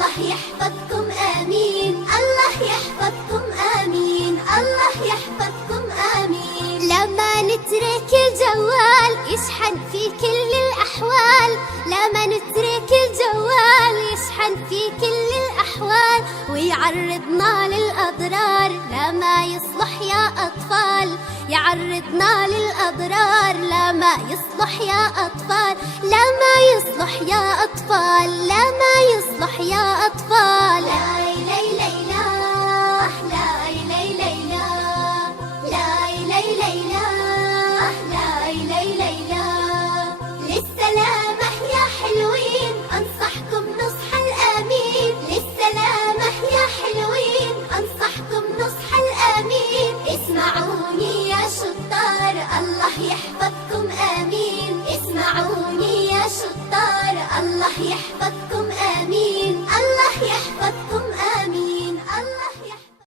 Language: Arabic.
الله يحفظكم آمين، الله يحفظكم آمين، الله يحفظكم آمين. لما نترك الجوال يشحن في كل الأحوال، لما نترك الجوال يشحن في كل الأحوال، ويعرضنا للأضرار لا ما يصلح يا أطفال، يعرضنا للأضرار لا ما يصلح يا أطفال، لا ما يصلح يا أطفال، لا ما يصلح يا أطفال. لا إله إلا الله، لا إله إلا الله، لا إله إلا الله، لا إله إلا الله. للسلامة يا حلوين أنصحكم نصح الأمين، للسلامة يا حلوين أنصحكم نصح الأمين. اسمعوني يا شطار الله يحفظكم آمين، اسمعوني يا شطار الله يحفظكم آمين.